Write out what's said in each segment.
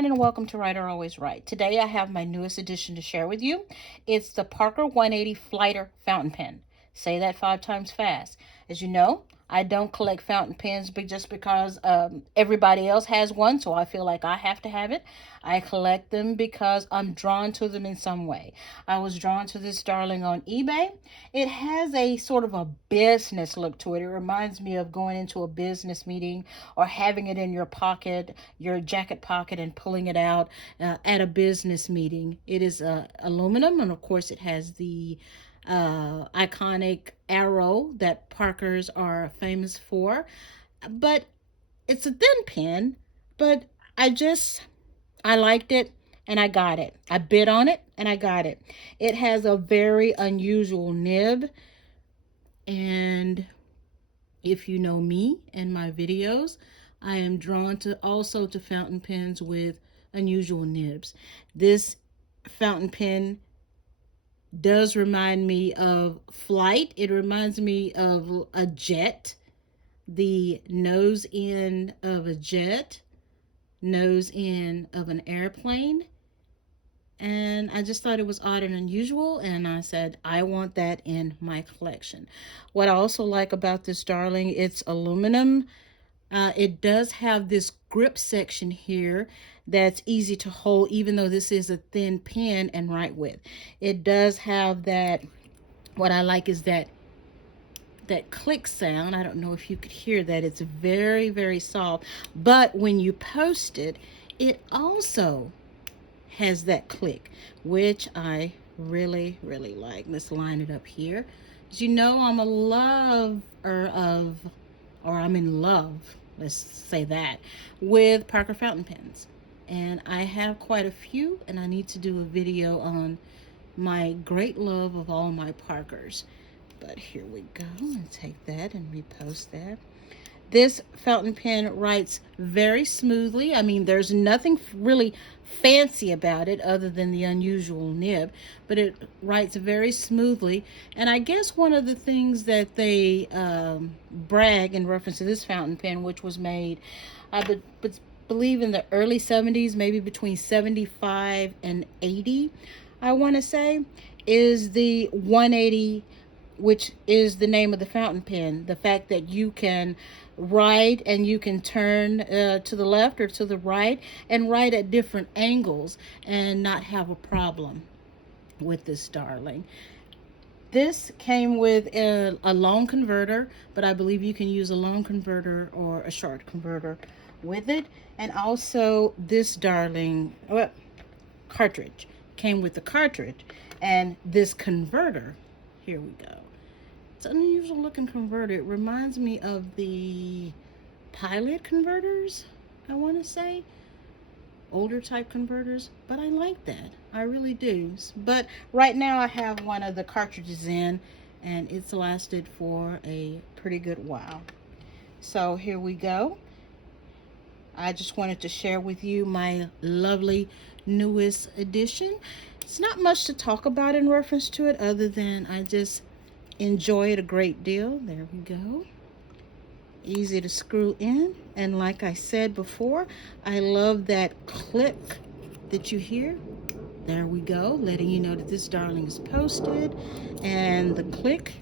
everyone, and welcome to Writer Always Right. Today I have my newest addition to share with you. It's the Parker 180 Flighter fountain pen. Say that 5 times fast. As you know, I don't collect fountain pens just because everybody else has one, so I feel like I have to have it. I collect them because I'm drawn to them in some way. I was drawn to this darling on eBay. It has a sort of a business look to it. It reminds me of going into a business meeting or having it in your pocket, your jacket pocket, and pulling it out at a business meeting. It is aluminum, and of course, it has the iconic arrow that Parkers are famous for. But it's a thin pen, but I liked it and I got it. I bid on it and I got it. It has a very unusual nib, and if you know me and my videos, I am drawn to also to fountain pens with unusual nibs. This fountain pen does remind me of flight. It reminds me of a jet, the nose end of a jet, nose end of an airplane. And I just thought it was odd and unusual, and I said I want that in my collection. What I also like about this darling, it's aluminum. It does have this grip section here that's easy to hold, even though this is a thin pen and write with. It does have that. What I like is that click sound. I don't know if you could hear that. It's very, very soft. But when you post it, it also has that click, which I really, really like. Let's line it up here. As you know, I'm a lover of, or I'm in love, let's say that, with Parker fountain pens. And I have quite a few, and I need to do a video on my great love of all my Parkers. But here we go, and take that and repost that. This fountain pen writes very smoothly. I mean, there's nothing really fancy about it other than the unusual nib, but it writes very smoothly. And I guess one of the things that they brag in reference to this fountain pen, which was made, I believe in the early 70s, maybe between 75 and 80, I want to say, is the 180, which is the name of the fountain pen. The fact that you can write and you can turn to the left or to the right and write at different angles and not have a problem with this darling. This came with a long converter, but I believe you can use a long converter or a short converter with it. And also this darling cartridge came with the cartridge and this converter. Here we go. It's an unusual looking converter. It reminds me of the Pilot converters, I want to say. Older type converters, but I like that. I really do. But right now I have one of the cartridges in, and it's lasted for a pretty good while. So here we go. I just wanted to share with you my lovely newest edition. It's not much to talk about in reference to it other than I just enjoy it a great deal. There we go. Easy to screw in, and like I said before, I love that click that you hear. There we go, letting you know that this darling is posted, and the click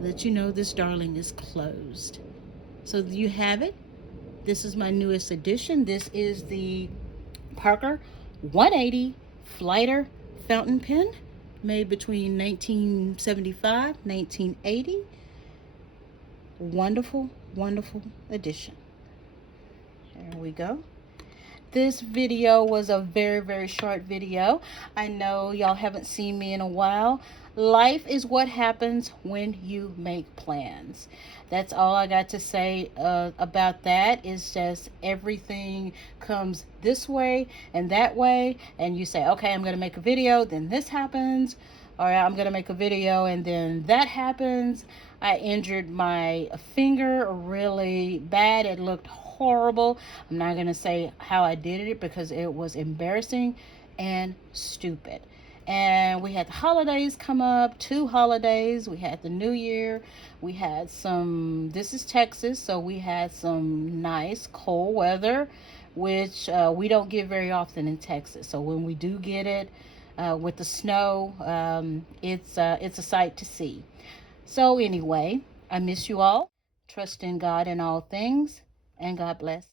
that you know this darling is closed. So you have it. This is my newest edition. This is the Parker 180 Flighter fountain pen, made between 1975 1980. Wonderful, wonderful edition. There we go. This video was a very, very short video. I know y'all haven't seen me in a while. Life is what happens when you make plans. That's all I got to say about that. Is just everything comes this way and that way, and you say, okay, I'm going to make a video, then this happens, or I'm going to make a video and then that happens. I injured my finger really bad. It looked horrible. I'm not going to say how I did it because it was embarrassing and stupid. And we had the holidays come up, 2 holidays. We had the New Year. We had this is Texas, so we had some nice cold weather which we don't get very often in Texas. So when we do get it with the snow, it's a sight to see. So anyway, I miss you all. Trust in God in all things, and God bless.